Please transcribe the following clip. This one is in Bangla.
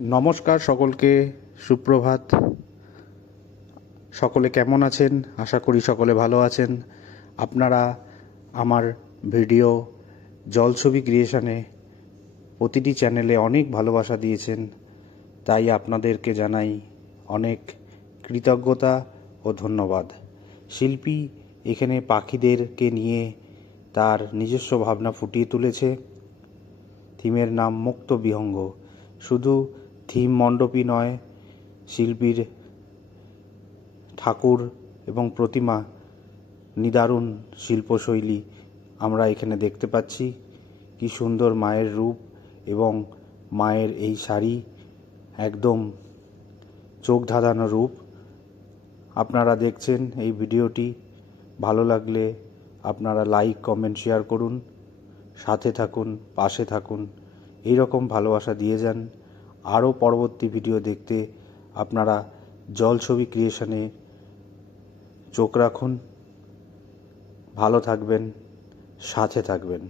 নমস্কার সকলকে, সুপ্রভাত। সকলে কেমন আছেন? আশা করি সকলে ভালো আছেন। আপনারা আমার ভিডিও জলছবি ক্রিয়েশনে প্রতিটি চ্যানেলে অনেক ভালোবাসা দিয়েছেন, তাই আপনাদেরকে জানাই অনেক কৃতজ্ঞতা ও ধন্যবাদ। শিল্পী এখানে পাখিদেরকে নিয়ে তার নিজস্ব ভাবনা ফুটিয়ে তুলেছে। থিমের নাম মুক্ত বিহঙ্গ। শুধু থিম মণ্ডপই নয়, শিল্পীর ঠাকুর এবং প্রতিমা নিদারুণ শিল্পশৈলী আমরা এখানে দেখতে পাচ্ছি। কি সুন্দর মায়ের রূপ এবং মায়ের এই শাড়ি, একদম চোখ ধাঁধানো রূপ। আপনারা দেখছেন এই ভিডিওটি, ভালো লাগলে আপনারা লাইক, কমেন্ট, শেয়ার করুন, সাথে থাকুন, পাশে থাকুন, এই রকম ভালোবাসা দিয়ে যান। আরও পরবর্তী ভিডিও দেখতে আপনারা জলছবি ক্রিয়েশনে চোখ রাখুন। ভালো থাকবেন, সাথে থাকবেন।